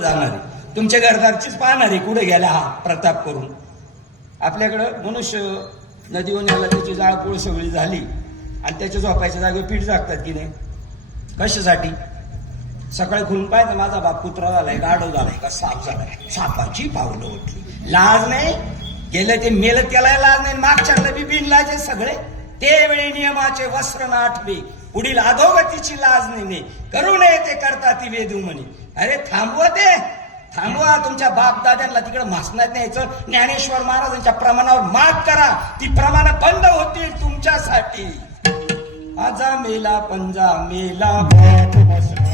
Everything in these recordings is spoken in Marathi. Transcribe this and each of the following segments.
कुठे जाणार आहे? तुमच्या घरदारचीच पाहणार आहे कुठे गेला हा प्रताप करून. आपल्याकडं मनुष्य नदीवर याला त्याची जाळपोळ सगळी झाली आणि त्याच्या झोपायच्या जागेवर पीठ जागतात की नाही? कशासाठी? सकाळी खुलून पाहिजे माझा बाप कुत्रा झालाय, गाढव झालाय का साप झालाय, सापाची पावलं उठली. लाज नाही? गेलं ते मेलं त्याला लाज नाही, मागच्या बी बिनलाजे सगळे. ते वेळी नियमाचे वस्त्र ना आठवे, पुढील अधोगतीची लाज नाही. करू नये ते करता ती वेदू म्हणे. अरे थांबवा ते, थांबवा. तुमच्या बाप दाद्यांना तिकडे मासनात न्यायचं. ज्ञानेश्वर महाराजांच्या प्रमाणावर मात करा, ती प्रमाण बंद होतील तुमच्यासाठी. आजा मेला पंजा मेला बाप बसला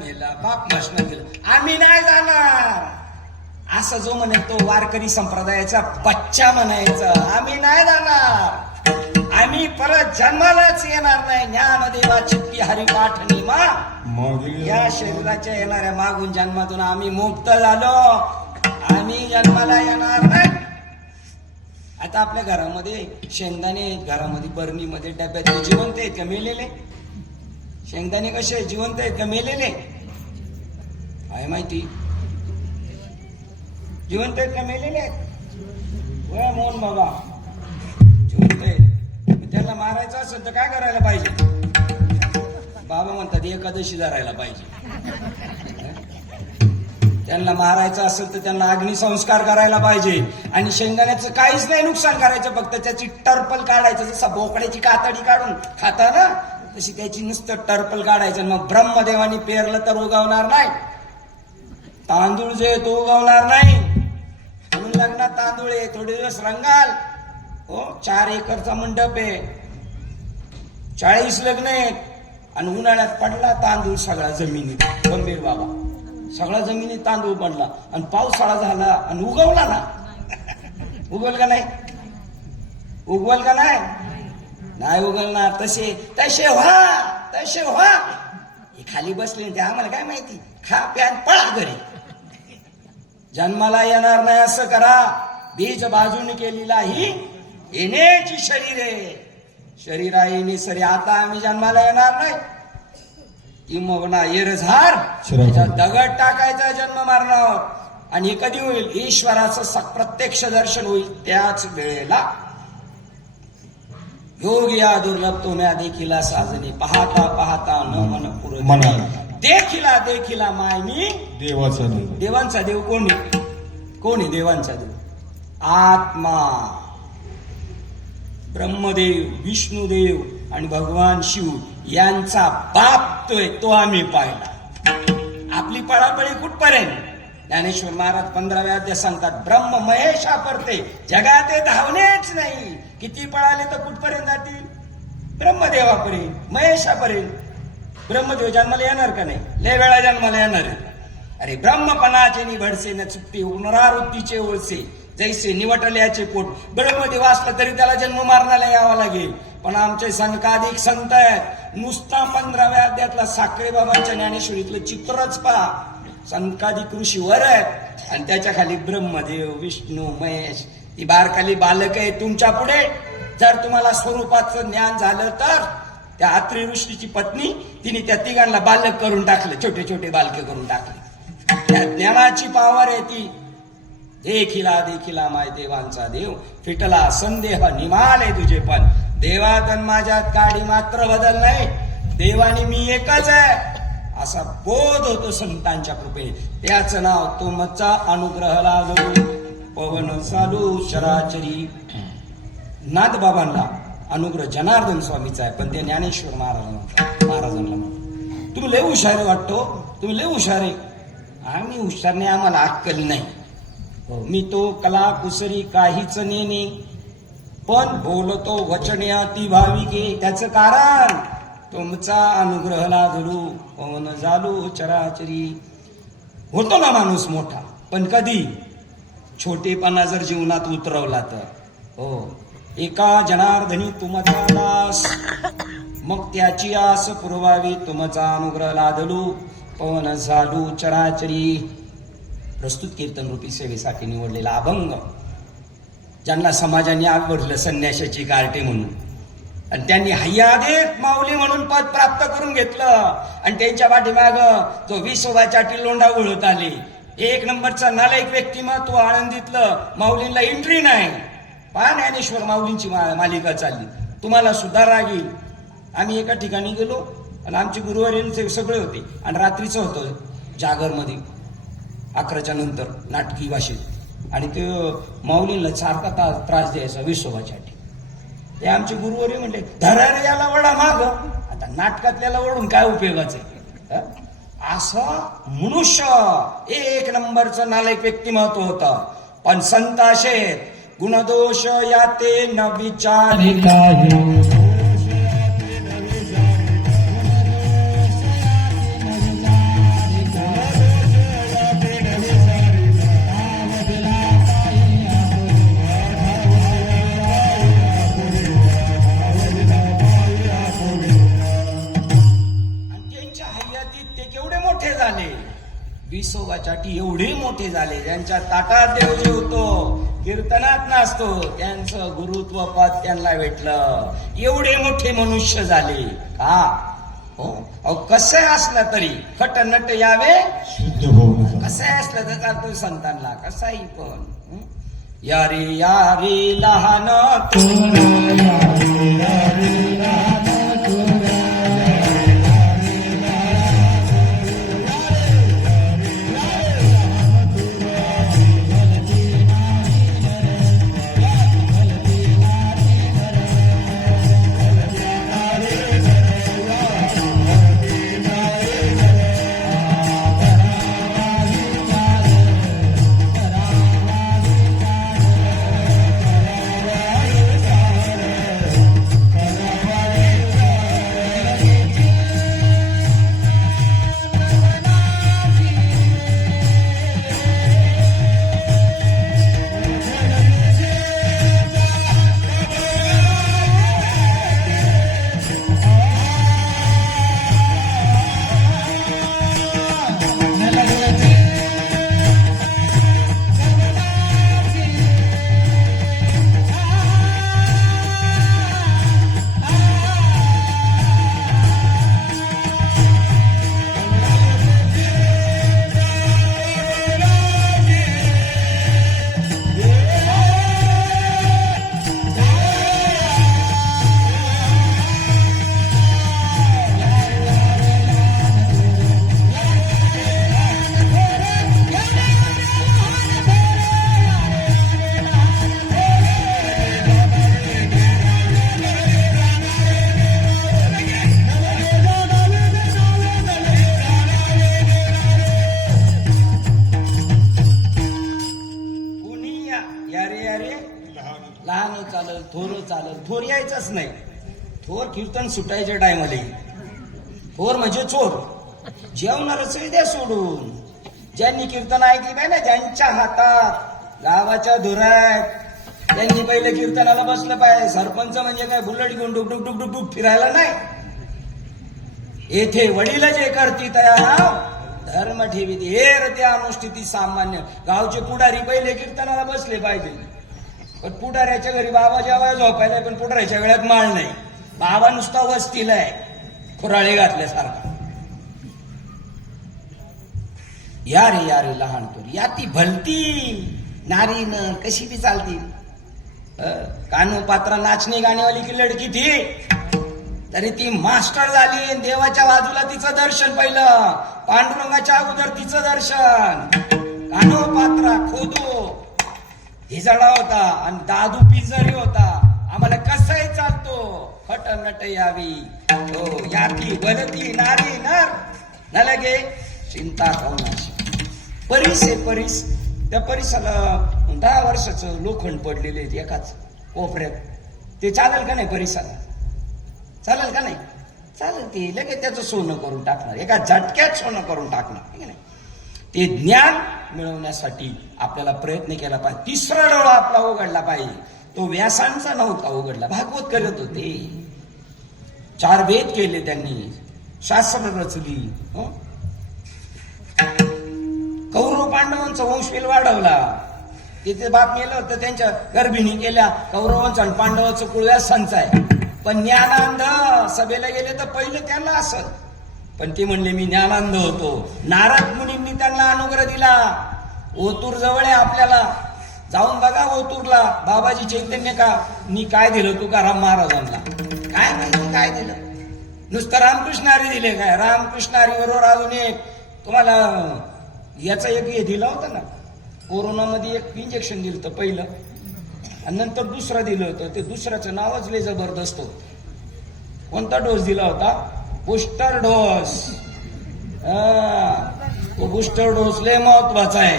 गेला. बाप मशना गेलं. आम्ही नाही जाणार असं जो म्हणे तो वारकरी संप्रदायाचा बच्चा म्हणायचा. आम्ही नाही जाणार, आम्ही परत जन्मालाच येणार नाही. ज्ञानदेवा चित्ती हरिपाठनी मा, या शरीराच्या येणाऱ्या मागून जन्मातून आम्ही मुक्त झालो. आम्ही जन्माला येणार नाही. आता आपल्या घरामध्ये शेंगदाणे, घरामध्ये बरणीमध्ये डब्यात जिवंत आहेत का मेलेले? शेंगदाणे कसे जिवंत आहेत का मेलेले? आहे माहिती? जिवंत आहेत का मेलेले आहेत? वय मोहन बाबा जिवंत आहेत. त्यांना मारायचं असेल तर काय करायला पाहिजे? बाबा म्हणतात एकादशी धरायला पाहिजे. त्यांना मारायचं असेल तर त्यांना अग्निसंस्कार करायला पाहिजे. आणि शेंगदाण्याचं काहीच नाही नुकसान करायचं, फक्त त्याची टर्पल काढायचं. जसं बोकड्याची कातडी काढून खाता ना, तशी त्याची नुसतं टर्पल काढायचं. मग ब्रह्मदेवानी पेरलं तर उगवणार नाही. तांदूळ जे तो उगवणार नाही. म्हणून लग्नात तांदूळ आहे, थोडे दिवस रंगाल. हो, 4 एकरचा मंडप आहे, 40 लग्न आहेत. आणि उन्हाळ्यात पडला तांदूळ सगळा जमिनीत. गंभीर बाबा सगळा जमिनीत तांदूळ पडला आणि पावसाळा झाला आणि उगवला ना. उगवल का नाही? उगवल का नाही? नाही उगवणार. तसे व्हा. हे खाली बसले ते आम्हाला काय माहिती. खा प्यान पळा घरी. जन्माला येणार नाही असं करा. बीज बाजूने केलेला ही येण्याची शरीरे, शरीरा येणे सरी. आता आम्ही जन्माला येणार नाही. किंवा येरझार दगड टाकायचा जन्म मारणार. आणि हे कधी होईल? ईश्वराचं प्रत्यक्ष दर्शन होईल त्याच वेळेला. योग या दुर्लभ तो म्या देखिला साजने, पाहता पाहता न मन पुरत. देखिला माय मी देवाचा देव. देवांचा देव कोण आहे? देवांचा देव आत्मा. ब्रह्मदेव, विष्णुदेव आणि भगवान शिव यांचा बाप तो आम्ही पाहिला. आपली पळापळी कुठपर्यंत? ज्ञानेश्वर महाराज 15व्या अध्यायात सांगतात, ब्रह्म महेशा परते जगात धावणेच नाही. किती पळाले तर कुठपर्यंत जातील? ब्रह्मदेवापर्यंत, महेशापर्यंत. ब्रह्मदेव जन्माला येणार का नाही? लय वेळा जन्माला येणार आहे. अरे ब्रह्मपणाचे निभडसे न चुकते, पुनरावृत्तीचे ओळसे जैसे निवटल्याचे पोट. ब्रह्मदेव असला तरी त्याला जन्म मारण्याला यावा लागेल. पण आमचे संकाधिक संत आहेत. नुसता 15व्या अध्यायातला साखरे बाबांच्या ज्ञानेश्वरीतलं चित्रच पहा. संकाधिक ऋषी वर आहेत आणि त्याच्या खाली ब्रह्मदेव, विष्णू, महेश. ती बारकाली बालक आहे तुमच्या पुढे. जर तुम्हाला स्वरूपाचं ज्ञान झालं तर त्या अत्री ऋषीची पत्नी तिने त्या तिघांना बालक करून टाकले, छोटे छोटे बालके करून टाकले. त्या ज्ञानाची पावर आहे ती. देखिला माय देवांचा देव, फिटला संदेह निमाले तुझे पण. देवात आणि माझ्यात काडी मात्र बदल नाही. देवानी मी एकच आहे असा बोध होतो संतांच्या कृपेने. त्याचं नाव तुमचा अनुग्रह लागू. पवन चालू शराचरी. नाथबाबांना अनुग्रह जनार्दन स्वामीचा आहे, पण ते ज्ञानेश्वर महाराजांना तुम्ही लय हुशार वाटतो, तुम्ही लय हुशार आहे. आम्ही हुशार नाही, आम्हाला अक्कल नाही. मी तो कला कुसरी काहीच नेने, पण बोलतो वचने अति भाविके. त्याचं कारण तुमचा अनुग्रह लादलू पवन झालो चराचरी. होतो ना माणूस मोठा, पण कधी छोटेपणा जर जीवनात उतरवला तर. हो, एका जनार्दनी तुमचा दास, मग त्याची आस पुरवावी. तुमचा अनुग्रह लादलू पवन झालो चराचरी. प्रस्तुत कीर्तन रूपी सेवेसाठी निवडलेला अभंग, ज्यांना समाजाने आवडलं संन्याशाची गारटे म्हणून, आणि त्यांनी हय्या देत माऊली म्हणून पद प्राप्त करून घेतलं. आणि त्यांच्या पाठीमाग जो विसोबाच्या टिलोंडा उळत आले. एक नंबरचा नालायक व्यक्तिमत्व आळंदीतलं. माऊलींना एंट्री नाही. पहा ज्ञानेश्वर माऊलींची मालिका चालली. तुम्हाला सुद्धा राग येईल. आम्ही एका ठिकाणी गेलो आणि आमचे गुरुवारी सगळे होते, आणि रात्रीचं होतं जागरमध्ये 11च्या नंतर नाटकी भाषेत. आणि ते माऊलींना सारखा त्रास द्यायचा विसोबाच्या. ते आमचे गुरुवारी म्हणले, धरा रे याला वडा माग. आता नाटकातल्याला वडून काय उपयोगाचं आहे? असं मनुष्य एक नंबरचं नालायक व्यक्तिमत्व होतं. पण संत असेत, गुणदोष याते न विचारी काही. विसोबासाठी एवढे मोठे झाले, ज्यांच्या ताटात देव जेवतो, कीर्तनात नाचतो, त्यांचं गुरुत्व पद त्यांना भेटलं. एवढे मोठे मनुष्य झाले का? हो, कसं असलं तरी खट नट यावे शुद्ध होऊन. कसं असलं तर चालतो संतांना कसाही पण. यारे यारे लहान थोर चालल. थोर यायचंच नाही. थोर कीर्तन सुटायच्या टायमाला. थोर म्हणजे चोर. जेवणारच द्या सोडून. ज्यांनी कीर्तन ऐकली पाहिजे ना, ज्यांच्या हातात गावाच्या धुरात, त्यांनी पहिले कीर्तनाला बसलं पाहिजे. सरपंच म्हणजे काय बुलट घेऊन डुक डुक डुक डुक डुक फिरायला नाही. येथे वडील जे करती तया धर्म ठेवी हेर त्या अनुष्ठिती सामान्य. गावचे पुढारी पहिले कीर्तनाला बसले पाहिजे. पण पुढाऱ्याच्या घरी बाबा जेव्हा झोपायला, पण पुढाऱ्याच्या गळ्यात माळ नाही. बाबा नुसता वस्तीला आहे, खुराळे घातल्यासारखा. या रे लहान तोरी या ती भलती नारी न कशी बी चालती. कानो पात्रा नाचणे गाणेवाली की लडकी थी, तरी ती मास्टर झाली. देवाच्या बाजूला तिचं दर्शन पहिलं, पांडुरंगाच्या अगोदर तिचं दर्शन. कानो पात्रा खोदो हिजडा होता आणि दादू पिजरी होता. आम्हाला कसंही चालतो, खट नट यावी. हो याती भलती नारी नर न लगे चिंता कोणाशी. परीस त्या परिसराला 10 वर्षाचं लोखंड पडलेले आहेत एकाच कोपऱ्यात. ते चालेल का नाही परिसराला? चालेल का नाही? चालेल. ते लगेच त्याचं सोनं करून टाकणार, एका झटक्यात सोनं करून टाकणार, ठीक आहे. ते ज्ञान मिळवण्यासाठी आपल्याला प्रयत्न केला पाहिजे. तिसरा डोळा आपला उघडला पाहिजे. तो व्यासांचा नव्हता उघडला, भागवत करत होते. 4 वेद केले त्यांनी, शास्त्र रचली. कौरव पांडवांचा वंशवेल वाढवला. तिथे बाप मेलं होतं, त्यांच्या गर्भिणी केल्या कौरवांचा आणि पांडवांचं कुळ व्यासांचं आहे. पण ज्ञानांध सभेला गेले तर पहिलं त्यांना असत, पण ते म्हणले मी ज्ञानांध होतो. नारद मुनींनी त्यांना अनुग्रह दिला. ओतूर जवळ आहे आपल्याला, जाऊन बघा ओतूरला. बाबाजी चैतन्य का मी काय दिलं तुकाराम महाराजांना? काय माहिती काय दिलं? नुसतं रामकृष्णारी दिले काय? रामकृष्णारी बरोबर अजून एक तुम्हाला याचा एक हे दिला होता ना, कोरोनामध्ये एक इंजेक्शन दिलं होतं पहिलं, आणि नंतर दुसरा दिलं होतं. ते दुसऱ्याचं नावच लय जबरदस्त होतं. कोणता डोस दिला होता? Booster dose. तो बूस्टर डोस लय महत्वाचा आहे.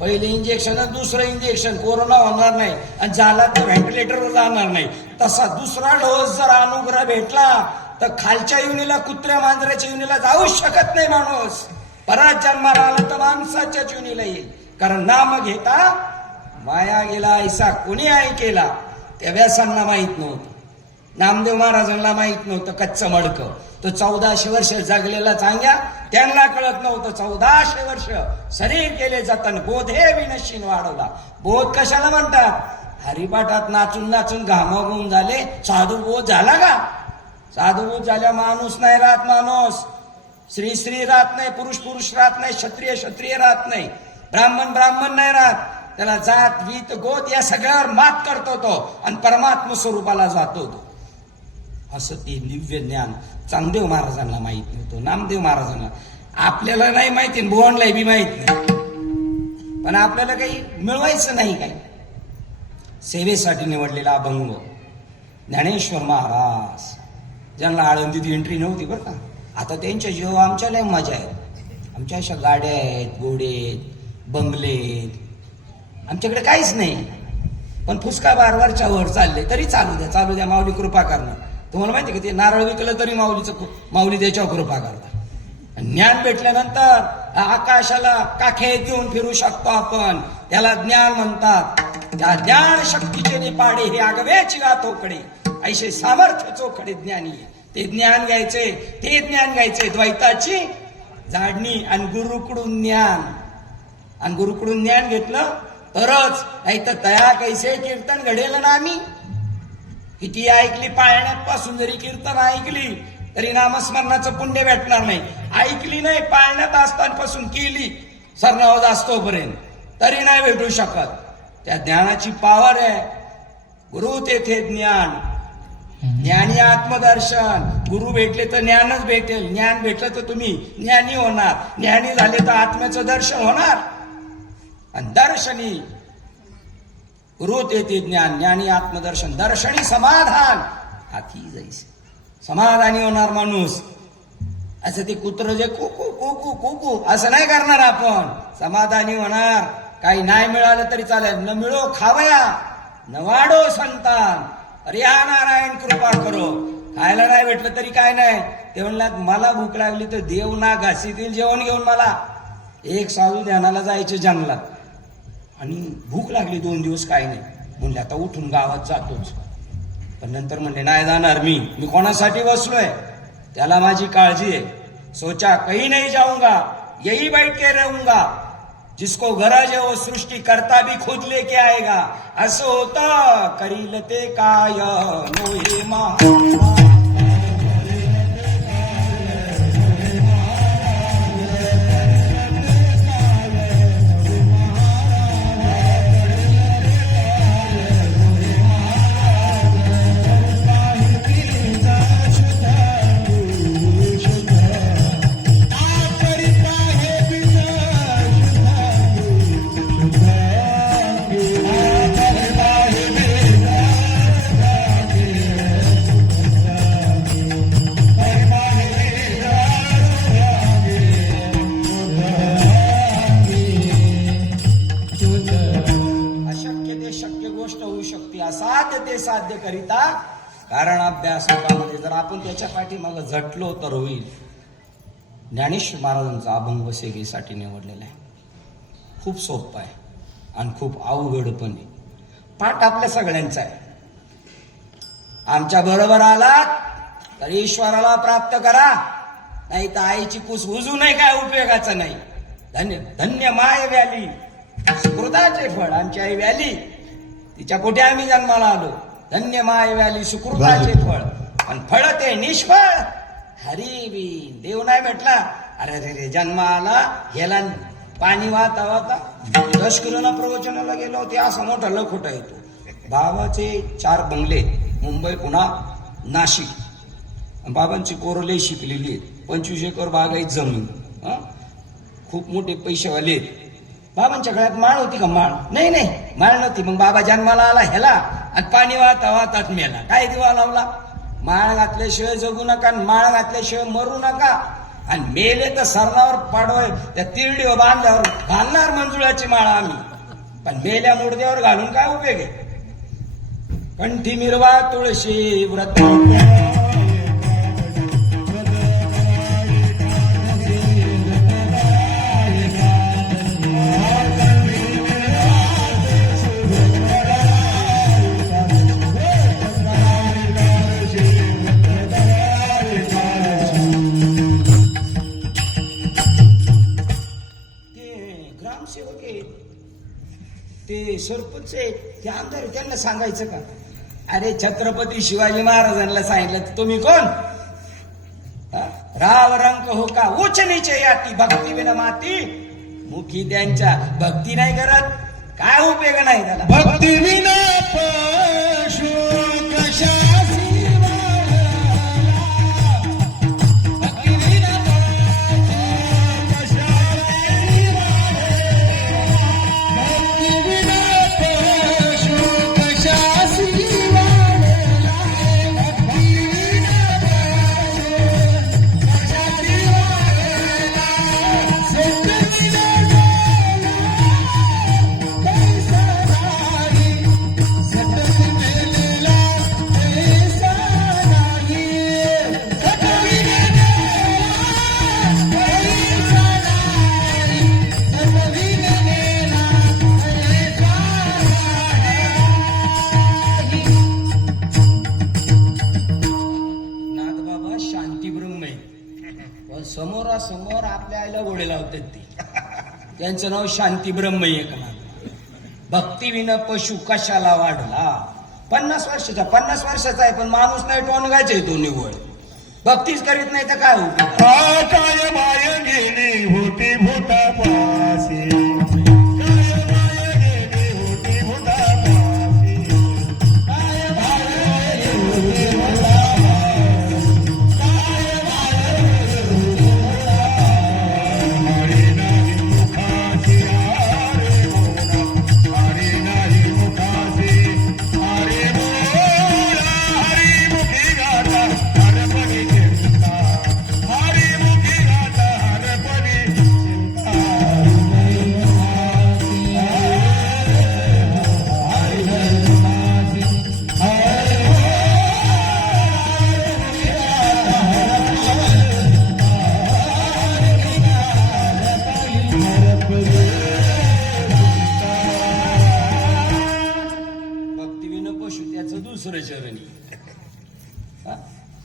पहिले इंजेक्शन, दुसरं इंजेक्शन, कोरोना होणार नाही आणि झाला तर व्हेंटिलेटरवर जाणार नाही. तसा दुसरा डोस जर अनुग्रह भेटला तर खालच्या युनीला, कुत्र्या मांजराच्या युनीला जाऊच शकत नाही माणूस. परत जन्माला आला तर माणसाच्याच युनीला येईल. कारण नाम घेता माया गेला ऐसा कोणी आहे केला. त्या व्यासांना माहित नव्हतं, नामदेव महाराजांना माहित नव्हतं कच्चं मडकं. तो 1400 वर्ष जगलेला चांग्या, त्यांना कळत नव्हतं. 1400 वर्ष शरीर केले जतन, बोधे विनशीन वाढवला. बोध कशाला म्हणतात? हरिपाठात नाचून नाचून घामाघूम झाले, साधू बोध झाला का? साधू बोध झाल्या माणूस नाही राहत. माणूस श्री श्री राहत नाही, पुरुष पुरुष राहत नाही, क्षत्रिय क्षत्रिय राहत नाही, ब्राह्मण ब्राह्मण नाही राहत. त्याला जात वीत गोत या सगळ्यावर मात करतो तो आणि परमात्म स्वरूपाला जातो तो. असं ते दिव्य ज्ञान चांगदेव महाराजांना माहित नव्हतं, नामदेव महाराजांना. आपल्याला नाही माहिती, भुवनलाही बी माहित नाही, पण आपल्याला काही मिळवायचं नाही. काही सेवेसाठी निवडलेला अभंग ज्ञानेश्वर महाराज, ज्यांना आळंदीत एंट्री नव्हती बरं का. आता त्यांच्या जीव आमच्या लय मजा आहे. आमच्या अशा गाड्या आहेत, घोडे आहेत, बंगले आहेत. आमच्याकडे काहीच नाही, पण फुसका बारवारच्या वर चालले तरी चालू द्या, चालू द्या, माऊली कृपा करणार. तुम्हाला माहिती का ते नारळ विकलं तरी माऊली त्याच्यावर कृपा करतात. ज्ञान भेटल्यानंतर आकाशाला काखे घेऊन फिरू शकतो आपण, त्याला ज्ञान म्हणतात. त्या ज्ञान शक्तीचे निपाडे हे आगवेची गाथोकडे, ऐसे सामर्थ्य चोखडे ज्ञानी. ते ज्ञान घ्यायचे, ते ज्ञान घ्यायचे. द्वैताची जाडणी आणि गुरुकडून ज्ञान, आणि गुरुकडून ज्ञान घेतलं तरच, नाही तर तया कैसे कीर्तन घडेल ना. आम्ही किती ऐकली, पाळण्यापासून जरी कीर्तन ऐकली तरी नामस्मरणाचं पुण्य भेटणार नाही. ऐकली नाही, पाळण्यात असतानापासून केली सरनावज असतोपर्यंत तरी नाही भेटू शकत. त्या ज्ञानाची पावर आहे. गुरु तेथे ज्ञान, ज्ञानी आत्मदर्शन. गुरु भेटले तर ज्ञानच भेटेल, ज्ञान भेटलं तर तुम्ही ज्ञानी होणार, ज्ञानी झाले तर आत्म्याचं दर्शन होणार. आणि दर्शनी गुरु तेथे ज्ञान, ज्ञानी आत्मदर्शन, दर्शनी समाधान. हाती जायचे समाधानी होणार माणूस. असं ते कुत्र जे कुकू कुकू कुकू असं नाही करणार आपण. समाधानी होणार. काही नाही मिळालं तरी चालेल, न मिळो खावया, न वाढो संतान, अरे हा नारायण कृपा करो. खायला नाही भेटलं तरी काय नाही. ते म्हणलात मला भूक लागली तर देव ना घासीतील जेवण घेऊन मला. एक साधू ध्यानाला जायचे जंगलात आणि भूक लागली 2 दिवस काय नाही. म्हणले आता उठून गावात जातोच, पण नंतर म्हणले नाही जाणार मी कोणासाठी बसलोय, त्याला माझी काळजी आहे. सोचा कहीं नहीं जाऊंगा, यही बैठ के रहूंगा, जिसको गरज है वो सृष्टी करता भी खुद लेके आएगा. असं होतं करील ते काय नोहे मा. गोष्ट होऊ शकते. असाध्य ते साध्य करिता कारण अभ्यास होतामध्ये जर आपण त्याच्या पाठीमागं झटलो तर होईल. ज्ञानेश्वर महाराजांचा अभंग सेवेसाठी निवडलेला आहे. खूप सोपं आहे आणि खूप अवघड पण आहे. पाठ आपल्या सगळ्यांचा आहे. आमच्या बरोबर आलात तर ईश्वराला प्राप्त करा, नाही तर आईची कुस उजू नाही, काय उपयोगाचं नाही. धन्य धन्य माय व्याली सुकृताचे फळ. आमची आई व्याली, तिच्या पोटी आम्ही जन्माला आलो. धन्य माय व्याली सुकृताचे फळ, पण फळ ते निष्फळ. हरिबी देव नाही भेटला. अरे रे रे जन्माला गेला पाणी वाहता वाहता लष्करीला प्रवचनाला गेलो होते. असा मोठा लखोटा येतो. बाबाचे 4 बंगले, मुंबई पुणा नाशिक. बाबांची पोरं लई शिकलेली आहेत. 25 एकर बागायत जमीन, खूप मोठे पैसेवाले आहेत. बाबांच्या गळ्यात माळ होती का? माळ नाही, माळ नव्हती. मग बाबा जन्माला आला ह्याला आणि पाणी वाहता वाहतात मेला. काय दिवा लावला? माळ घातल्याशिवाय जगू नका, आणि माळ घातल्याशिवाय मरू नका. आणि मेले तर सरणावर पाडवाय त्या तिरडीवर बांधल्यावर घालणार मंजुळाची माळ आम्ही, पण मेल्या मुडद्यावर घालून काय उपयोग आहे? कंठी मिरवा तुळशी व्रत. ग्रामसेवक आहे, ते सरपंच आहे, ते आमदार, त्यांना सांगायचं का? अरे छत्रपती शिवाजी महाराजांना सांगितलं तुम्ही कोण? राव रंक हो का उच्च नीचे याती भक्ती विना माती. मुखी त्यांच्या भक्ती नाही करत, काय उपयोग नाही त्याला. भक्ती विना पशु कशासी समोरासमोर आपल्या आईला गोडे लावतात ते. त्यांचं नाव शांती ब्रह्म एक नाव. भक्ती विना पशु कशाला वाढला. 50 वर्षाचा आहे, पण माणूस नाही टोनगायचे तो निवड. भक्तीच करीत नाही तर काय होत? काय माय गेली होती भूतापासी. दुसरं चरणी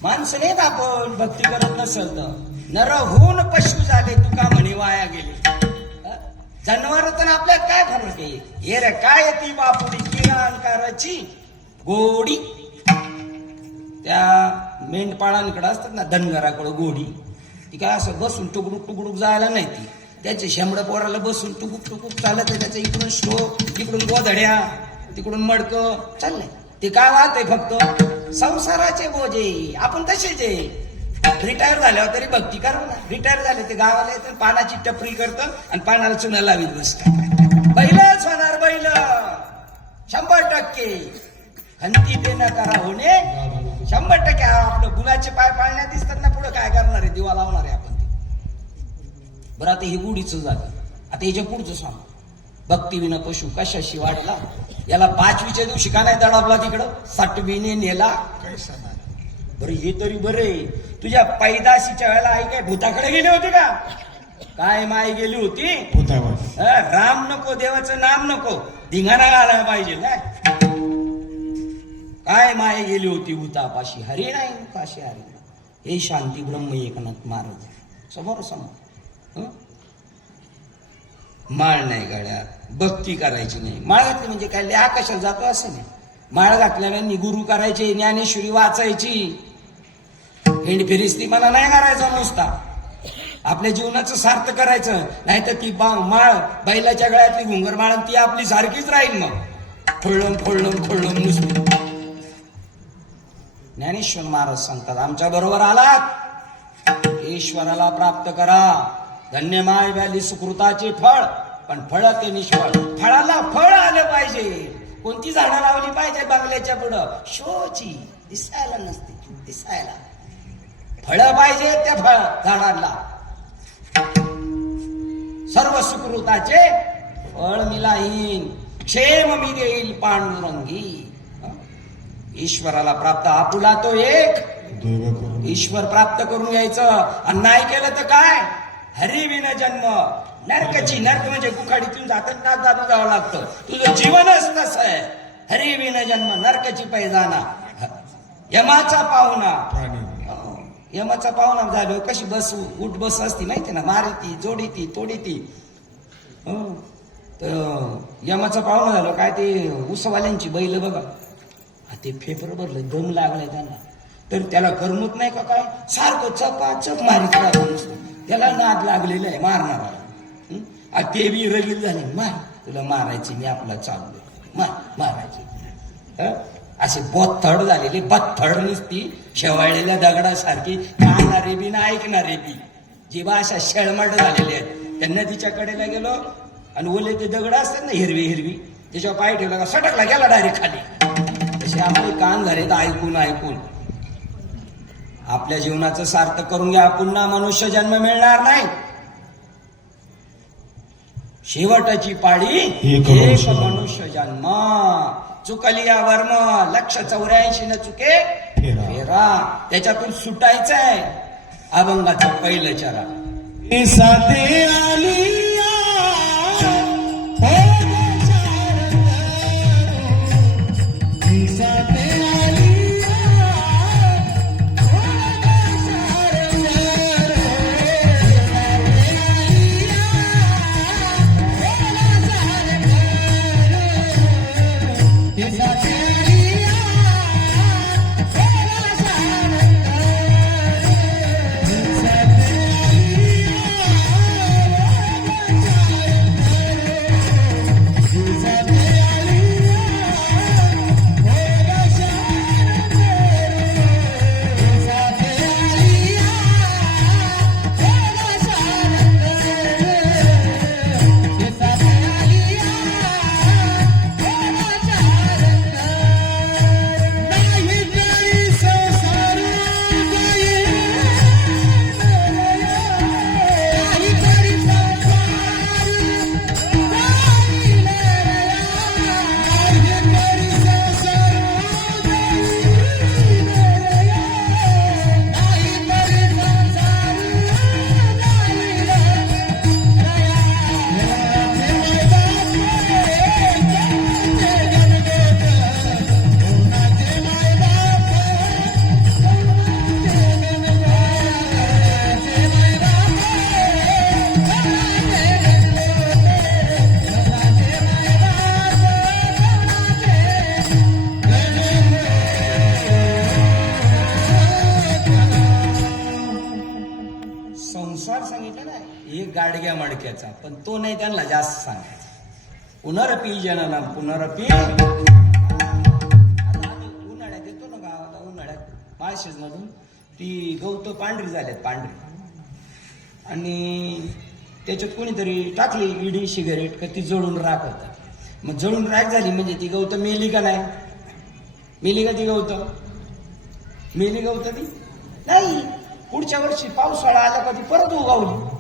माणसं नाहीत आपण भक्ती करत नसल तर. नर होऊन पशु झाले तुका म्हणे वाया गेले. जनावर तर आपल्यात काय फरक आहे? हे रे काय ती बापुडी किराणकाराची गोडी. त्या मेंढपाळांकडे असतात ना धनगराकडे गोडी, ती काय असं बसून टुकडुक टुकडुक जायला नाही. ती त्याचे शेंबड पोराला बसून टुकुक टुकुक चालत आहे. त्याच्या इकडून श्लोक, इकडून गोधड्या, तिकडून मडकं चाललंय. ते काय वाहत आहे फक्त संसाराचे बोजे. आपण तसेच आहे. रिटायर झाल्यावर तरी भक्ती करा ना. रिटायर झाले ते गावाला येतं, पानाची टपरी करतं आणि पानाला चुना लावीत बसतं. बैलच होणार बैल 100%. खंती ते न करा होणे 100%. आपलं गुलाचे पाय पाळण्यात दिसतात ना, पुढे काय करणार आहे? दिवा लावणार आहे आपण. बरं आता हे गुढीचं झालं, आता याच्या पुढचं सांग. भक्तीविना पशु कशाशी वाढला. याला 5वीच्या दिवशी का नाही दडावला तिकडं, 6वीने नेला. बरं हे तरी बरे, तुझ्या पैदाशीच्या वेळेला आई काय भूताकडे गेली होती का? काय माय गेली होती? भूतावर राम नको, देवाचं नाम नको, धिंगाणा घालायला पाहिजे काय? काय माय गेली होती भूतापाशी? हरी नाही पाशी हरी. हे शांती ब्रह्म एकनाथ महाराज समोर समोर. माळ नाही गळ्यात, भक्ती करायची नाही. माळ घातली म्हणजे काय लिहा कशाला जातो असं नाही. माळ घातल्याने गुरु करायचे, ज्ञानेश्वरी वाचायची, हिंड फिरिस्ती मला नाही करायचा नुसता. आपल्या जीवनाचं सार्थ करायचं. नाही तर ती माळ बैलाच्या गळ्यातली घुंगर माळ ती आपली सारखीच राहील. मग खोळून खोळून खोळून नुसतं. ज्ञानेश्वर महाराज सांगतात, आमच्या बरोबर आलात ईश्वराला प्राप्त करा. धन्य माय व्याली सुकृताचे फळ, पण फळ ते निष्फळ. फळाला फळ आलं पाहिजे. कोणती झाडं लावली पाहिजे बंगल्याच्या पुढं? शोची, दिसायला नसते, दिसायला. फळ पाहिजे त्या फळ झाडांना. सर्व सुकृताचे फळ मिलाईन, क्षेम मी देईल पांडुरंगी. ईश्वराला प्राप्त आपुला तो एक, ईश्वर प्राप्त करून यायचं. आणि नाही केलं तर काय? हरिविना जन्म नरकची. नरक म्हणजे कुखाडीतून जातं नाक दाबून जावं लागतं. तुझं जीवनच तसं आहे. हरिविना जन्म नरकची पैजाना. यमाचा पाहुणा, यमाचा पाहुणा झालो. कशी बस उठ बस असती माहिती ना, मारिती जोडीती तोडीती. तर यमाचा पाहुणा झालो काय, ते उसवाल्यांची बैल बघा, ते फेफर भरलं, दम लागलाय त्यांना, तर त्याला करमत नाही का काय? सारखं चपाचप मारित राहतो. त्याला नाद लागलेला आहे मारणारा. ते बी रगील झाले, मार तुला मारायची, मी आपला चाललोय, मारायची. असे बोथड झालेले, बथड नुसती शेवाळलेल्या दगडासारखी. पाहणारे बी ना ऐकणारे बी, जे भाषा शेळमट झालेले आहेत. त्यांना तिच्या कडेला गेलो आणि ओले ते दगड असतात ना हिरवी हिरवी, त्याच्यावर पाय ठेवला का सटकला गेला डायरेक्ट खाली. तसे आपले कान झालेत ऐकून ऐकून. आपल्या जीवनाचं सार्थ करून घ्या. पुन्हा मनुष्य जन्म मिळणार नाही. शेवटची पाळी एक मनुष्य जन्म. चुकली या वर्म, लक्ष 84 न चुके फेरा. त्याच्यातून सुटायचंय. अभंगाचं पहिलं चरण. साथे आली गाडग्या मडक्याचा, पण तो नाही त्यांना जास्त सांगायचा. पुनरपी जननम पुनरपी. आता आम्ही उन्हाळ्यात येतो ना गावाला, उन्हाळ्यात माळशेज मधून ती गवत पांढरी झाल्यात, पांढरी, आणि त्याच्यात कोणीतरी टाकली इडी सिगारेट का ती जळून राख होता. मग जळून राख झाली म्हणजे ती गवत मेली का नाही? मेली का ती गवत? मेली गवत ती नाही. पुढच्या वर्षी पावसाळा आला का ती परत उगावली.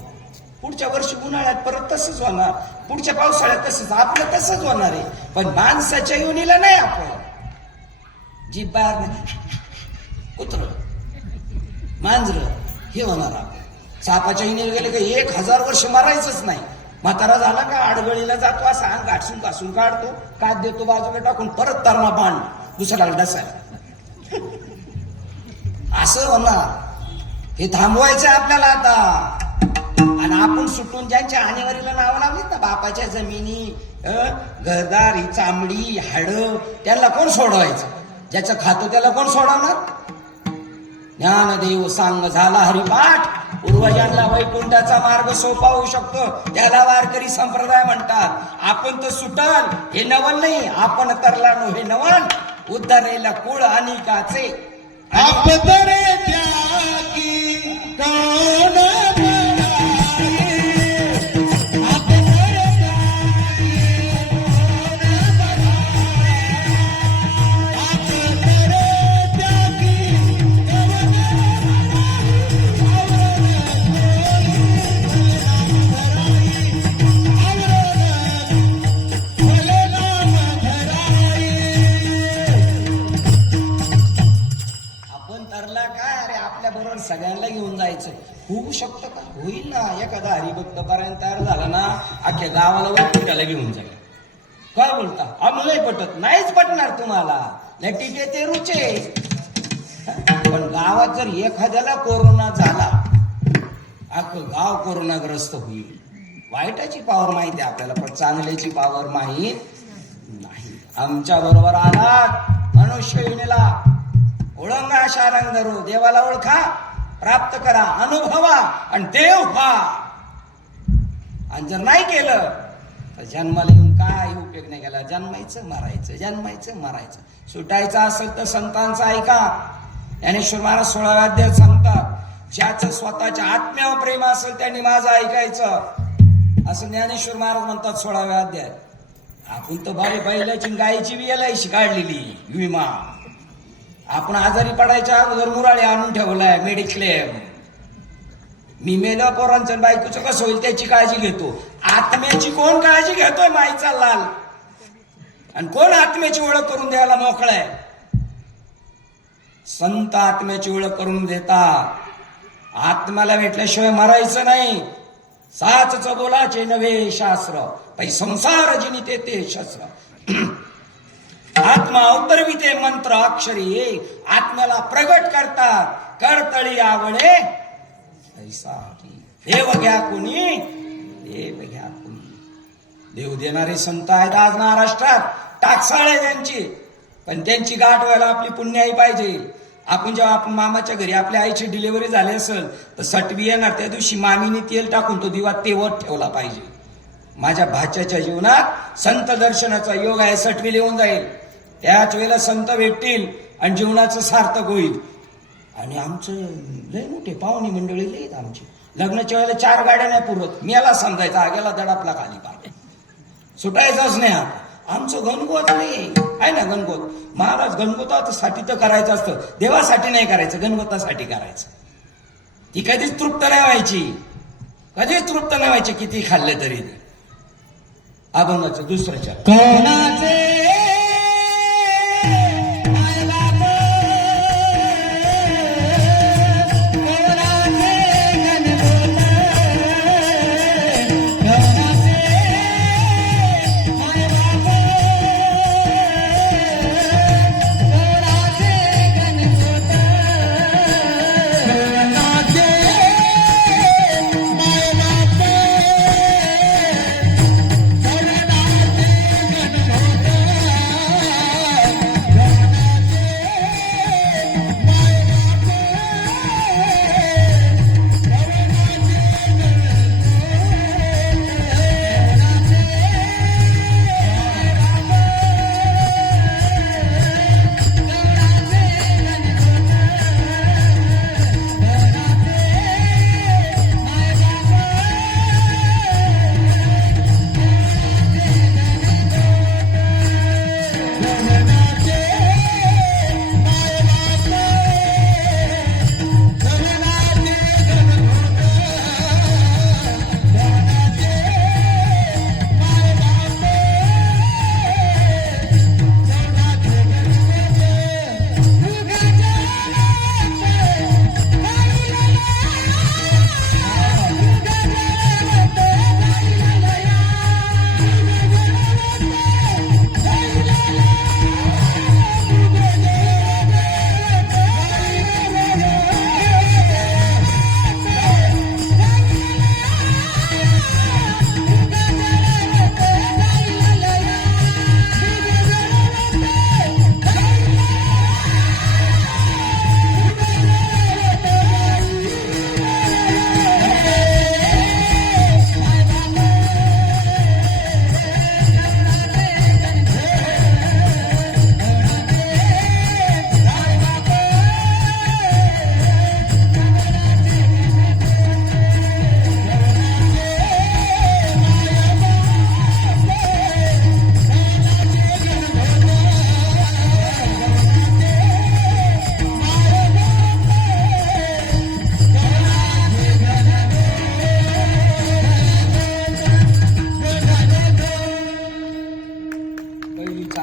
पुढच्या वर्षी उन्हाळ्यात परत तसंच होणार, पुढच्या पावसाळ्यात तसंच, आपलं तसंच होणार आहे. पण माणसाच्या योनीला नाही. आपण जीभ बाहेर नाही, कुत्र मांजर हे होणार. आपण सापाच्या योनीला गेले का 1000 वर्ष मरायचंच नाही. म्हातारा झाला का आडगळीला जातो, असा अंग घासून घासून काढतो, कात देतो बाजूला टाकून, परत तरणा बांध दुसऱ्याला डसायला. असं होणार. हे थांबवायचं आपल्याला आता. आणि आपण सुटून ज्यांच्या आणेवारीला नावं लावलीत ना, बापाच्या जमिनी, घरदार, ही चांबडी, हाड, त्यांना कोण सोडवायचं? ज्याचं खातो त्याला कोण सोडवणार? ज्ञानदेव सांग झाला हरिपाठ, पूर्वजांना वैकुंठाचा मार्ग सोपा होऊ शकतो, त्याला वारकरी संप्रदाय म्हणतात. आपण तर सुटाल हे नवल नाही, आपण तरला नो हे नवल, उद्धरेला कुळ अनिकाचे. आपदरे त्यागी कोण भराई, आपदरे त्यागी कोण भराई, आपदरे त्यागी कोण बरोबर सगळ्यांना घेऊन जायचं होऊ शकतं का? होईल ना. एखादा हरिभक्त पर्यंत तयार झाला ना, अख्ख्या गावाला वैकुंठाला घेऊन जाईल. काय बोलता? आम्हाला पटत नाहीच पटणार तुम्हाला. लटीके ते रुचे. पण गावात जर एखाद्याला कोरोना झाला, अख्खं गाव कोरोनाग्रस्त होईल. वाईटाची पावर माहिती आहे आपल्याला, पण चांगल्याची पावर माहीत नाही. आमच्या बरोबर आलात मनुष्य येणेला ओळंगा अशा रंग धरू, देवाला ओळखा, प्राप्त करा, अनुभवा आणि देव व्हा. आणि जर नाही केलं तर जन्माला येऊन काय उपयोग नाही केला. जन्मायचं मरायचं, जन्मायचं मरायचं. सुटायचं असेल तर संतांचं ऐका. ज्ञानेश्वर महाराज 16व्या अध्यायात सांगतात, ज्याचं स्वतःच्या आत्म्यावर प्रेम असेल त्यांनी माझं ऐकायचं, असं ज्ञानेश्वर महाराज म्हणतात 16व्या अध्यायात. आपण तर बारी बैलाची गायीची बी LIC काढलेली विमा. आपण आजारी पडायच्या अगोदर मुराळे आणून ठेवलाय मेडिक्लेम. मी मेलं पोरांचं बायकोचं कसं होईल त्याची काळजी घेतो. आत्म्याची कोण काळजी घेतोय? माईचा लाल. आणि कोण आत्म्याची ओळख करून द्यायला मोकळाय? संत आत्म्याची ओळख करून देतात. आत्म्याला भेटल्याशिवाय मरायचं नाही. साच बोलाचे नव्हे शास्त्र, पै संसार जिनी ते शस्त्र. आत्मा अवतरविते मंत्र अक्षरी, आत्म्याला प्रगट करतात. करतळी आवडे ऐसा देव घ्या कोणी, देव घ्या कोणी. देव देणारे संत आहेत आज महाराष्ट्रात, टाकसाळ आहे त्यांची. पण त्यांची गाठ व्हायला आपली पुण्याई पाहिजे. आपण जेव्हा आपण मामाच्या घरी आपल्या आईची डिलिव्हरी झाली असेल तर सटवी येणार, त्या दिवशी मामीने तेल टाकून तो दिवा तेवत ठेवला पाहिजे. माझ्या भाच्याच्या जीवनात संत दर्शनाचा योग आहे. सटवी येऊन जाईल, त्याच वेळेला संत भेटतील आणि जीवनाचं सार्थक होईल. आणि आमचं लय मोठे पाहुणी मंडळी लई आमची. लग्नाच्या वेळेला 4 गाड्या नाही पुरत. मेला समजायचा, आग्याला दडापला खाली पाहिजे, सुटायचाच नाही. आमचं गणगोत नाही आहे ना. गणगोत महाराज गणगोतासाठी तर करायचं असतं, देवासाठी नाही करायचं, गणगोतासाठी करायचं. ती कधीच तृप्त नाही व्हायची, कधीच तृप्त नाही व्हायची किती खाल्ले तरी. अभंगाचं दुसरं चरण. कोणाचे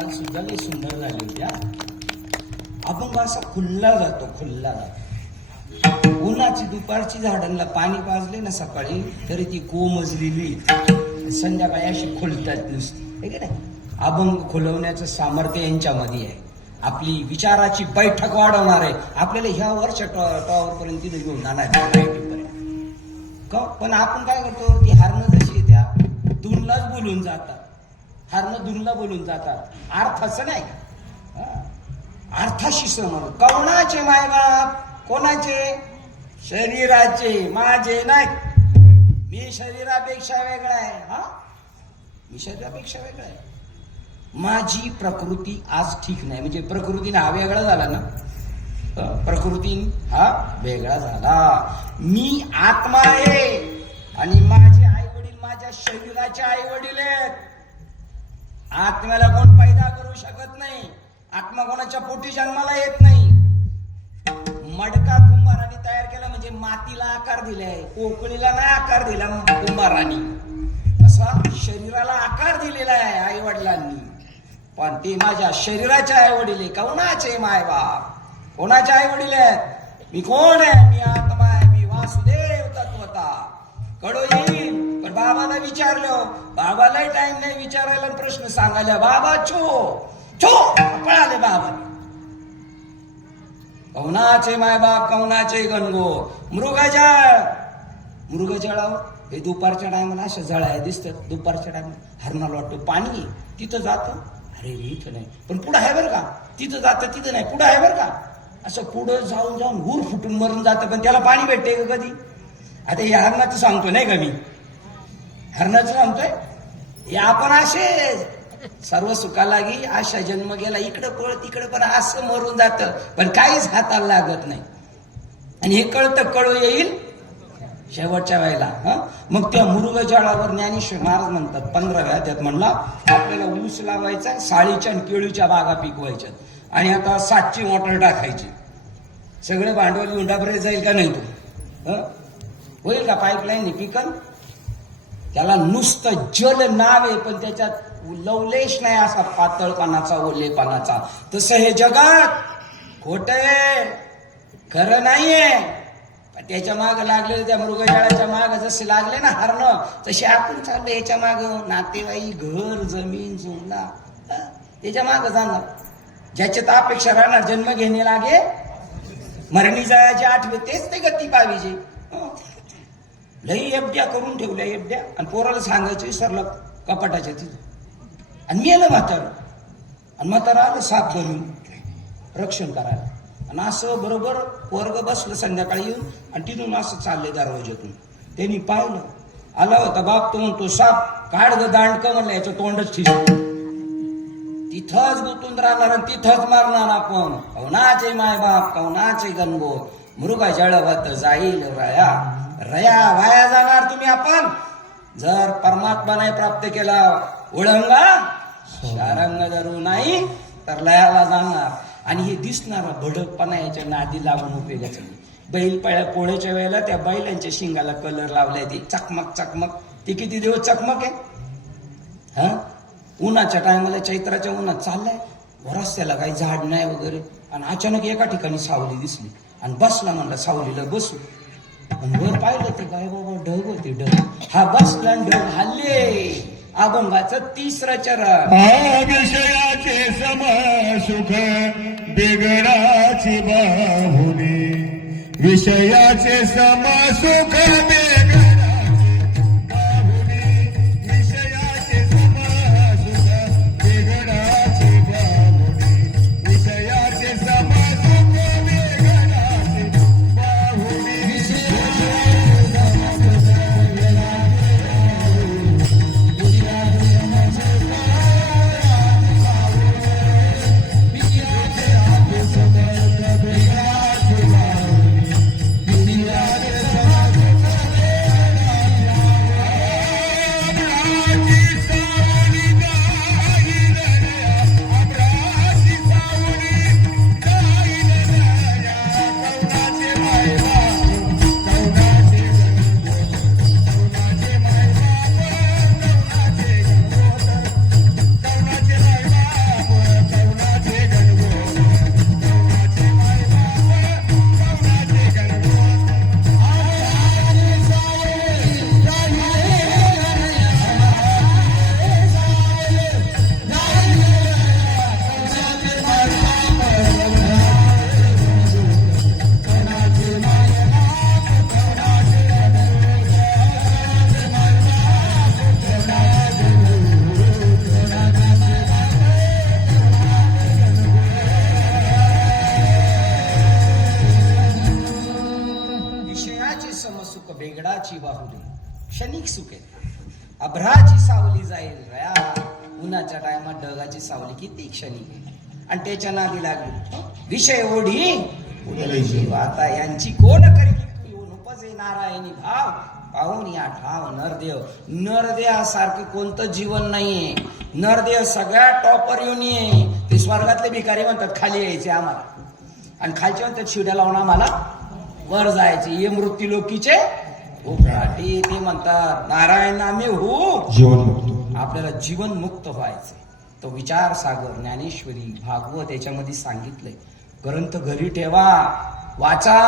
काल सुद्धा लई सुंदर झाली होती हा. अभंग असा खुल्ला जातो. उन्हाची दुपारची झाडांना पाणी पाजले ना सकाळी तरी ती कोमजलेली संध्याकाळी अशी खुलतात नुसती हे की नाही. अभंग खुलवण्याचं सामर्थ्य यांच्यामध्ये आहे. आपली विचाराची बैठक वाढवणार आहे. आपल्याला ह्या वरच्या टॉवर पर्यंत तिथे घेऊन जाणार का. पण आपण काय करतो, ती हारणं जशी त्या धुनलाच बोलून जातात. हारणं धुनला बोलून जातात, अर्थाचं नाही. अर्थाशी समज. कोणाचे मायबाप, कोणाचे? शरीराचे, माझे नाही. मी शरीरापेक्षा वेगळा आहे. हा, मी शरीरापेक्षा वेगळा आहे. माझी प्रकृती आज ठीक नाही, म्हणजे प्रकृतीने हा वेगळा झाला ना, प्रकृती हा वेगळा झाला. मी आत्मा आहे आणि माझे आई वडील माझ्या शरीराचे आई वडील आहेत. आत्म्याला कोण पैदा करू शकत नाही. आत्मा कोणाच्या पोटी जन्माला येत नाही. मडका कुंभाराने तयार केला म्हणजे मातीला आकार दिलाय, पोकळीला नाही आकार दिला कुंभाराने. असा शरीराला आकार दिलेला आहे आई वडिलांनी. पण ते माझ्या शरीराचे आई वडील, कोणाचे मायबाप, कोणाचे आई वडील आहेत? मी कोण आहे? मी आत्मा आहे. मी वासुदेव तत्वता. कळो येईल. पण बाबाला विचारलं, बाबालाही टाइम नाही विचारायला प्रश्न सांगायला. बाबा पळाले बाबा. कौनाचे मायबाप, कौनाचे गणगो. मृगजळावर हे दुपारच्या टायमाला अशा जळाया दिसतात. दुपारच्या टायमाला हरणाला वाटतं पाणी, तिथं जातं. अरे इथं नाही, पण पुढं आहे बरं का. तिथं जातं, तिथं नाही, पुढं आहे बरं का. असं पुढं जाऊन हुर फुटून मरून जातं. पण त्याला पाणी भेटते का कधी? आता हे हरणाचं सांगतो नाही का मी, हरणाचं सांगतोय. हे आपण असे सर्व सुखा लागी आशा जन्म गेला, इकडं पळ तिकडं पण असं मरून जातं. पण काहीच हाताला लागत नाही. आणि हे कळतं, कळू येईल शेवटच्या वेळेला. मग त्या मृगजळावर ज्ञानेश्वर महाराज म्हणतात 15व्या अध्यायात म्हणला आपल्याला ऊस लावायचा, साळीच्या आणि केळीच्या बागा पिकवायच्या आणि आता 7ची मोटर टाकायची. सगळं भांडवल उंडाभरे जाईल का नाही? तू होईल का? पाईपलाईन पिकल. त्याला नुसतं जल नाव आहे, पण त्याच्यात लवलेश नाही असा पातळपणाचा, ओलेपणाचा. तसं हे जगात खोट आहे, खरं नाहीये. त्याच्या माग लागले, त्या मृगजळाच्या माग जसे लागले ना हरणं, तसे आपण चाललो याच्या माग. नातेवाईक, घर, जमीन, जुमला, त्याच्या माग जाणार. ज्याच्यात अपेक्षा राहणार जन्म घेणे लागे, मरणी जायची आठवे, तेच ते गती पाहिजे. लई एफड्या करून ठेवल्या, एफड्या. आणि पोराला सांगायचं विसरलं कपाटाच्या तिथं. आणि मेलं म्हातारं. आणि म्हातारं आलं साप बनून रक्षण करायला. आणि असं बरोबर वर्ग बसलं संध्याकाळी येऊन, आणि तिथून असं चालले दरवाज्यातून. त्यांनी पाहिलं, आला होता बाप. तो म्हणतो साप काढ ग दांडक. म्हणलं याचं तोंडच ठीक, तिथंच गुंतून राहणार आणि तिथंच मारणार आपण. कौनाचे मायबाप, कौनाचे गणगो. मृगा जळवत जाईल रया, रया वाया जाणार तुम्ही. आपण जर परमात्मा नाही प्राप्त केला, ओळंगा शारंग धरू नाही तर लयाला जाणार. आणि हे दिसणारा भडकपणा याच्या नादी लागून उपयोगाचं नाही. बैल पोळ्याच्या वेळेला त्या बैलांच्या शिंगाला कलर लावलाय, ते चकमक चकमक. ते किती दिवस चकमक आहे. हा, उन्हाच्या टायमाला चैत्राच्या उन्हात चाललाय, रस्त्याला काही झाड नाही वगैरे. आणि अचानक एका ठिकाणी सावली दिसली आणि बसला. म्हणला सावलीला बसू. आणि वर पाहिलं ते काय बाबा ढग होते, ढग. हा बसला, ढग हल्ले. अभंगाचं 3रं चरण. विषयाचे समसुख बिगडाची बाहुली, विषयाचे समसुख बिगडाची बाहुली, विषयाचे समसुख बिगडाची बाहुली, विषयाचे समसुख बिगडाची बाहुली. बाहुली क्षणिक सुख आहे. अभ्राची सावली जाईल रया, उन्हाच्या टायमात ढगाची सावली किती क्षणिक आहे. आणि त्याच्या नादी लागली विषय ओढी उडले जीव. आता यांची कोण करी उपजे नारायणी भाव पाहून या ठाव नरदेव. नरदेवासारखं कोणतं जीवन नाहीये. नरदेव सगळ्या टॉपर येऊन ये. ते स्वर्गातले भिकारी म्हणतात खाली यायचे आम्हाला, आणि खालचे म्हणतात शिड्या लावून आम्हाला वर जायचे. ये मृत्यू लोकीचे उपराटी. ते म्हणतात नारायण नामे हो जीवन मुक्त. आपल्याला जीवन मुक्त व्हायचंय. तो विचार सागर ज्ञानेश्वरी भागवत याच्यामध्ये सांगितलंय. ग्रंथ घरी ठेवा, वाचा.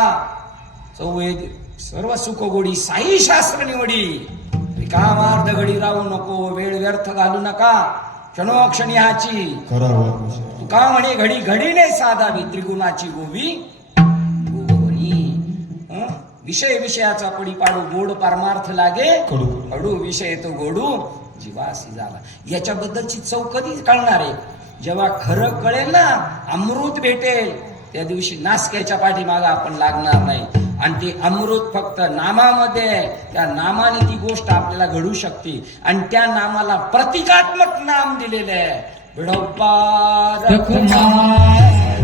चौवेद सर्व सुख गोडी साई शास्त्र निवडी. रिकामार्ध घडी राहू नको, वेळ व्यर्थ घालू नका. क्षणोक्षणी हाची करावा तुका म्हणे घडी घडी नाही साधावी. त्रिगुणाची गोवी विषय विषयाचा पडी पाडू. गोड परमार्थ लागे कडू. कडू विषय तो गोडू जीवासी झाला. याच्याबद्दलची चव कधी कळणार आहे? जेव्हा खरं कळेल ना, अमृत भेटेल, त्या दिवशी नासक्याच्या पाठीमागे आपण लागणार नाही. आणि ते अमृत फक्त नामामध्ये आहे. त्या नामाने ती गोष्ट आपल्याला घडू शकते. आणि त्या नामाला प्रतिकात्मक नाम दिलेलं आहे. विडोबा रखुमाई.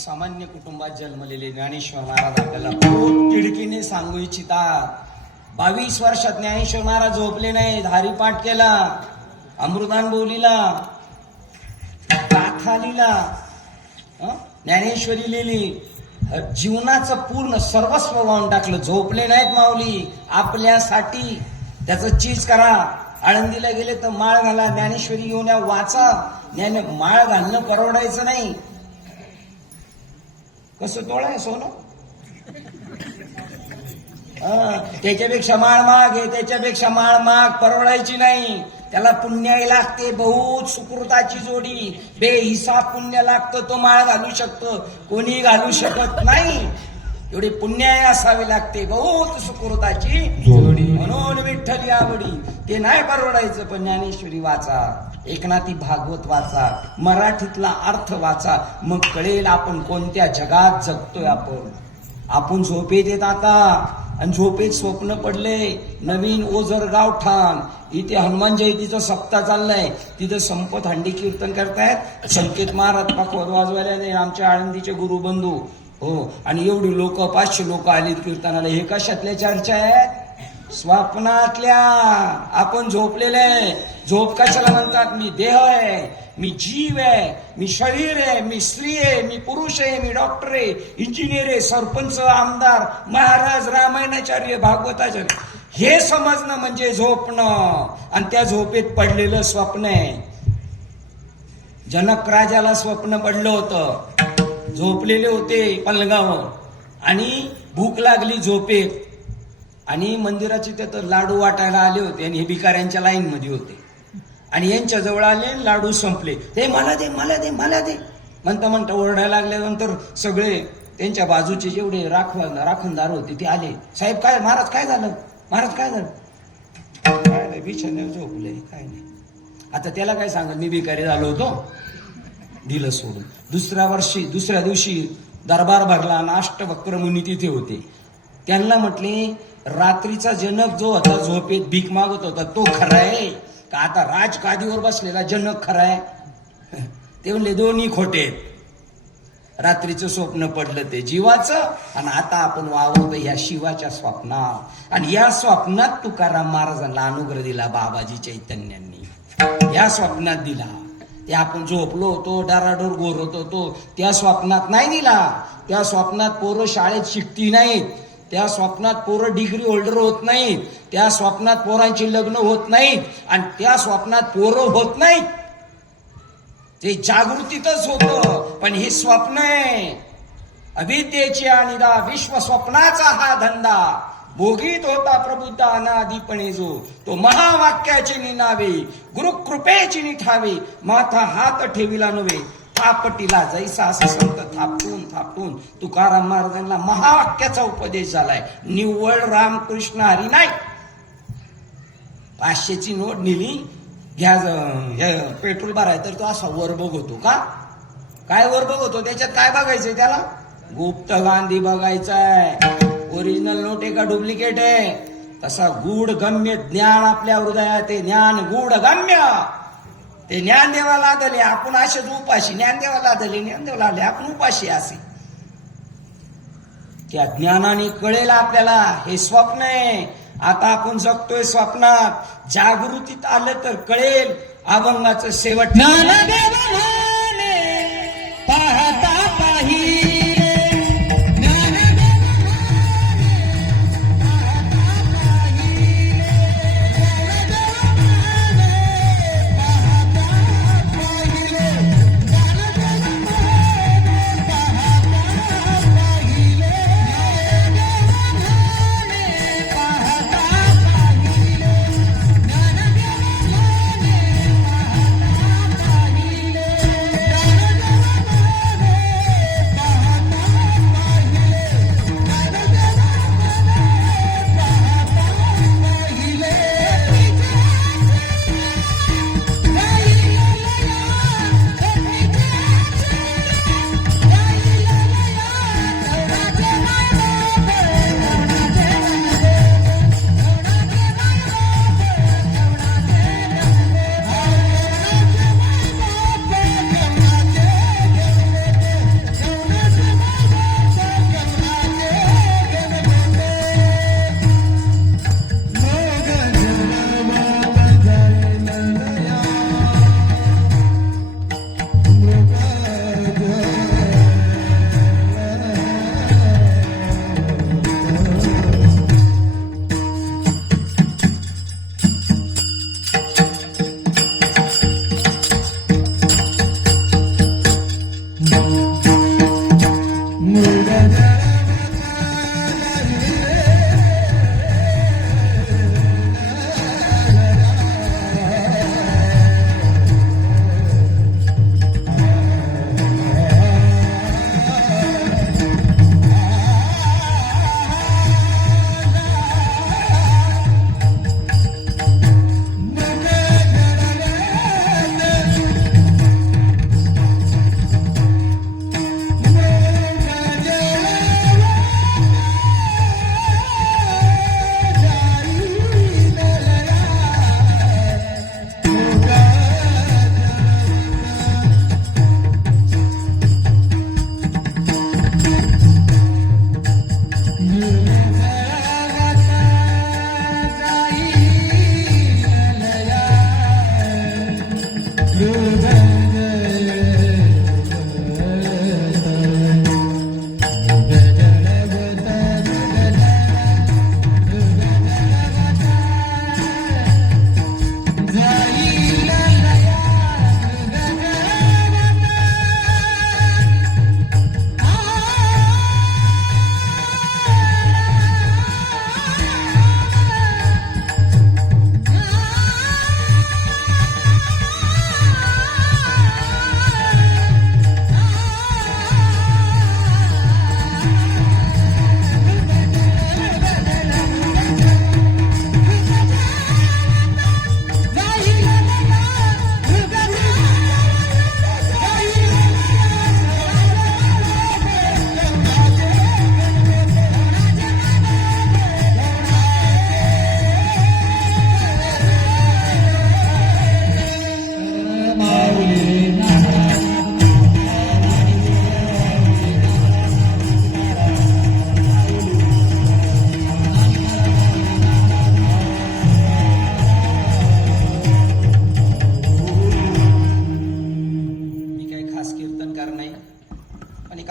सामान्य कुटुंबात जन्मलेले ज्ञानेश्वर महाराज आपल्याला खूप तिडकीने सांगू इच्छितात. 22 वर्षात ज्ञानेश्वर महाराज झोपले नाही. हरिपाठ केला, अमृतानुभव गाथा लिहिला, ज्ञानेश्वरी लिहिली. जीवनाचं पूर्ण सर्वस्व वाहून टाकलं. झोपले नाहीत माऊली. आपल्यासाठी त्याचं चीज करा. आळंदीला गेले तर माळ घाला, ज्ञानेश्वरी घेऊन या, वाचा. माळ घालणं परवडायचं नाही. कसं तोळ आहे सोनं? त्याच्यापेक्षा माळ माग आहे, त्याच्यापेक्षा माळ माग परवडायची नाही. त्याला पुण्याही लागते. बहुत सुकृताची जोडी, बेहिसाब पुण्य लागतं. तो माळ घालू शकतो, कोणी घालू शकत नाही. एवढी पुण्याही असावी लागते. बहुत सुकृताची जोडी, म्हणून विठ्ठल आवडी. ते नाही परवडायचं. पण ज्ञानेश्वरी वाचा, एकनाथी भागवत वाचा, मराठीतला अर्थ वाचा. मग कळेल आपण कोणत्या जगात जगतोय. आपण झोपेत येत आता, आणि झोपेत स्वप्न पडले. नवीन ओझर गावठाण इथे हनुमान जयंतीचा सप्ताह चाललाय. तिथं संपत हंडी कीर्तन करतायत. संकेत महाराज पाखवर वाजवायला आमच्या आळंदीचे गुरुबंधू. हो, आणि एवढी लोक, 500 लोक आली कीर्तनाला. हे कशातल्या चर्चा आहेत? स्वप्नातल्या. आपण झोपलेले. झोप कशाला म्हणतात? मी देह आहे, मी जीव आहे, मी शरीर आहे, मी स्त्री आहे, मी पुरुष आहे, मी डॉक्टर आहे, इंजिनियर आहे, सरपंच, आमदार, महाराज, रामायणाचार्य, भागवताचार्य. हे समजणं म्हणजे झोपणं. आणि त्या झोपेत पडलेलं स्वप्न आहे. जनक राजाला स्वप्न पडलं होतं. झोपलेले होते पलंगावर, आणि भूक लागली झोपेत. आणि मंदिराचे ते तर लाडू वाटायला आले होते, आणि हे भिकाऱ्यांच्या लाईन मध्ये होते. आणि यांच्या जवळ आले, लाडू संपले. ते मला दे, मला दे, मला दे म्हणता म्हणता ओरडायला लागल्यानंतर सगळे त्यांच्या बाजूचे जेवढे राखणदार होते ते आले. साहेब काय, महाराज काय झालं, महाराज काय झालं? काय नाही, बिछाण्यावर झोपले, काय नाही. आता त्याला काय सांगत, मी भिकारी झालो होतो, दिलं सोडून. दुसऱ्या दिवशी दरबार भरला आणि अष्टवक्र मुनी तिथे होते. त्यांना म्हटले, रात्रीचा जनक जो होता झोपेत भीक मागत होता तो खरा आहे का आता राजगादीवर बसलेला जनक खरा आहे? ते म्हणले दोन्ही खोटे. रात्रीचं स्वप्न पडलं ते जीवाचं, आणि आता आपण वावरतो ह्या शिवाच्या स्वप्नात. आणि या स्वप्नात तुकाराम महाराजांना अनुग्रह दिला बाबाजी चैतन्यांनी, या स्वप्नात दिला. ते आपण झोपलो होतो, डाराडोर गोरत होतो, त्या स्वप्नात नाही दिला. त्या स्वप्नात पोरं शाळेत शिकती नाहीत, त्या स्वप्नात पोरं डिग्री होल्डर होत नाहीत, त्या स्वप्नात पोरांची लग्न होत नाहीत, आणि त्या स्वप्नात पोरं होत नाहीत. ते जागृतीतच होतं. पण हे स्वप्न आहे अविद्येची अनिदा, विश्व स्वप्नाचा हा धंदा. भोगीत होता प्रबुद्ध अनादीपणे जो, तो महावाक्याचे निनावे, गुरुकृपेची निठावे, माथा हात ठेविला नव्हे थापटीला जैसा. असं संत थापटून थापटून तुकाराम महाराजांना महावाक्याचा उपदेश झालाय. निव्वळ रामकृष्ण हरी नाही. 500ची नोट नेली, घ्या पेट्रोल भराय, तर तो असा वर बघतो का, काय वर बघतो, त्याच्यात काय बघायचंय त्याला, गुप्त गांधी बघायचंय. ओरिजिनल नोट आहे का डुप्लिकेट आहे. तसा गूढ गम्य ज्ञान आपल्या हृदयात, ते ज्ञान गूढ गम्य, ते ज्ञानदेवाला आदले. आपण असेच उपाशी, ज्ञानदेवाला आदले, ज्ञानदेवाला आले, आपण उपाशी असे. त्या ज्ञानाने कळेल आपल्याला हे स्वप्न आहे. आता आपण जगतोय स्वप्नात, जागृतीत आलं तर कळेल. अभंगाचं शेवट पाहता पाही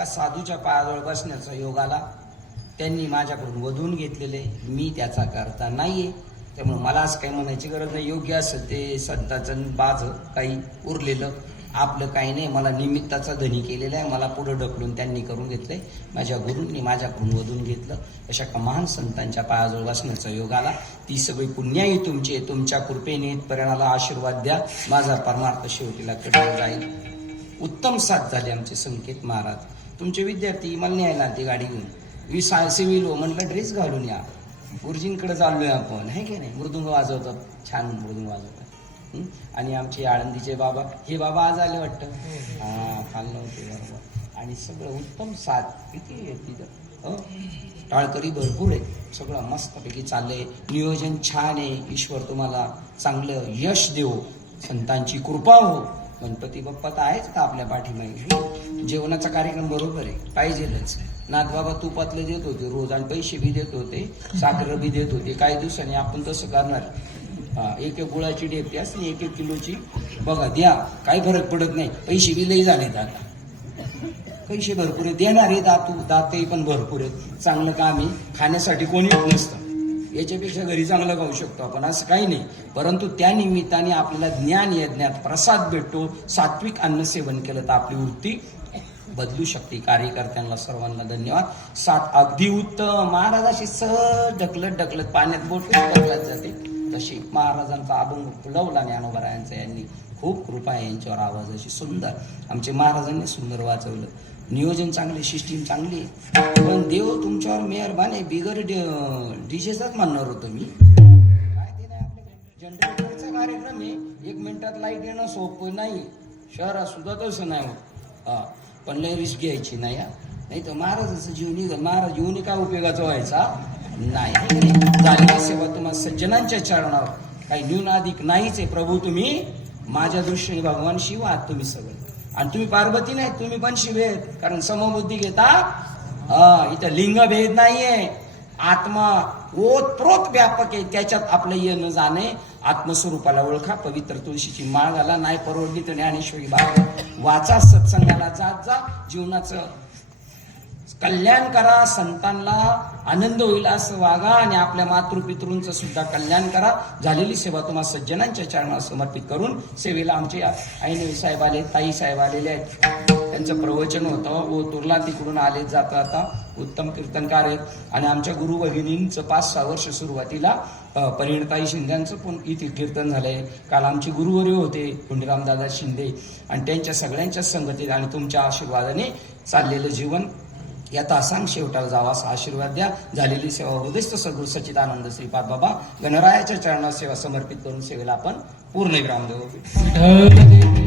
एका साधूच्या पायाजवळ बसण्याचा योग आला. त्यांनी माझ्याकडून वधून घेतलेले, मी त्याचा करता नाहीये. त्यामुळे मला असं काही म्हणायची गरज नाही. योग्य असेल ते संतांचं माझं काही उरलेलं आपलं काही नाही. मला निमित्ताचा धनी केलेला आहे. मला पुढे ढकलून त्यांनी करून घेतलंय. माझ्या गुरूंनी माझ्याकडून वधून घेतलं. अशा महान संतांच्या पायाजवळ बसण्याचा योग आला. ती सगळी पुण्याई तुमची, तुमच्या कृपेने इथपर्यंत आशीर्वाद द्या. माझा परमार्थ शेवटीला कडे जाईल. उत्तम साथ झाली आमचे संकेत महाराज. तुमचे विद्यार्थी मला न्यायला ते गाडी घेऊन सिव्हिल म्हटलं ड्रेस घालून या, गुरुजींकडे चाललोय आपण, आहे की नाही. मृदुंग वाजवतात, छान मृदुंग वाजवतात. आणि आमचे आळंदीचे बाबा, हे बाबा आज आले वाटतं. हा, काल नव्हते बरोबर. आणि सगळं उत्तम साथ किती आहे तिथं. टाळकरी भरपूर आहे. सगळं मस्तपैकी चाललंय. नियोजन छान आहे. ईश्वर तुम्हाला चांगलं यश देव. संतांची कृपा हो. गणपती बाप्पा तर आहेच का आपल्या पाठीमागे. जेवणाचा कार्यक्रम बरोबर आहे, पाहिजेलच. नाथबाबा तुपातले देत होते रोज, आणि पैसे बी देत होते, साखर बी देत होते. काही दिवसांनी आपण तसं करणार. एक एक गुळाची डेपी असते, 1-1 किलोची. बघा द्या, काही फरक पडत नाही. पैसे बी लई झालेत आता, पैसे भरपूर आहेत. देणारे दाते पण भरपूर आहेत. चांगलं काम आहे. खाण्यासाठी कोणी येत नसतं. याच्यापेक्षा घरी चांगलं खाऊ शकतो आपण, असं काही नाही. परंतु त्या निमित्ताने आपल्याला ज्ञान यज्ञात प्रसाद भेटतो. सात्विक अन्न सेवन केलं तर आपली वृत्ती बदलू शकते. कार्यकर्त्यांना सर्वांना धन्यवाद. साथ अगदी उत्तम. महाराजाशी सहज ढकलत पाण्यात बोट ढकलत जाते तशी महाराजांचा अभंग फुलवला ज्ञानोबरायांचा. यांनी खूप कृपा आहे यांच्यावर. आवाजाची सुंदर, आमचे महाराजांनी सुंदर वाचवलं. नियोजन चांगले, सिस्टीम चांगली. पण देव तुमच्यावर मेहरबान आहे. बिगर डीजेचाच म्हणणार होतो मी. काय ते नाही आपल्याकडे. जनरेटरचा कार्यक्रम आहे. 1 मिनिटात लाईट येणं सोपं नाही. शहरात सुद्धा तसं नाही होत. पण लय रिस्क घ्यायची नाही. नाही तर महाराजाचं जीव निघाल. महाराज जीवनी काय उपयोगाचा व्हायचा नाही. झालेली सेवा तुम्हाला सज्जनांच्या चरणावर काही न्यून अधिक नाहीच आहे. प्रभू तुम्ही माझ्या दृष्टीने भगवान शिव आहात तुम्ही सगळे. आणि तुम्ही पार्वती नाही, तुम्ही पण शिव आहेत. कारण समबुद्धी घेता. इथं लिंगभेद नाहीये. आत्मा ओतप्रोत व्यापक आहे. त्याच्यात आपलं येणं जाणे. आत्मस्वरूपाला ओळखा. पवित्र तुळशीची माळ घाला. नाही परवडली तर ज्ञानेश्वरी भागवत वाचा. सत्संगाला जात जा. जीवनाचं कल्याण करा. संतांना आनंद होईल असं वागा. आणि आपल्या मातृपितृंचं सुद्धा कल्याण करा. झालेली सेवा तुम्हाला सज्जनांच्या चरणात समर्पित करून सेवेला आमचे ऐनवी साहेब आले, ताई साहेब आलेले आहेत. त्यांचं प्रवचन होतं. ओतूरला तिकडून आले जाता आता. उत्तम कीर्तनकार आहेत. आणि आमच्या गुरु भगिनींचं 5-6 वर्ष सुरुवातीला परिणताई शिंद्यांचं पण इथे कीर्तन झालंय. काल आमचे गुरुवर्य होते पुंडीरामदादा शिंदे. आणि त्यांच्या सगळ्यांच्या संगतीत आणि तुमच्या आशीर्वादाने चाललेलं जीवन यात असांग शेवटाला जावा असा आशीर्वाद द्या. झालेली सेवा हृदयस्थ सद्गुरू सच्चिदानंद श्रीपाद बाबा गणरायाच्या चरणात सेवा समर्पित करून सेवेला आपण पूर्ण विराम देऊ.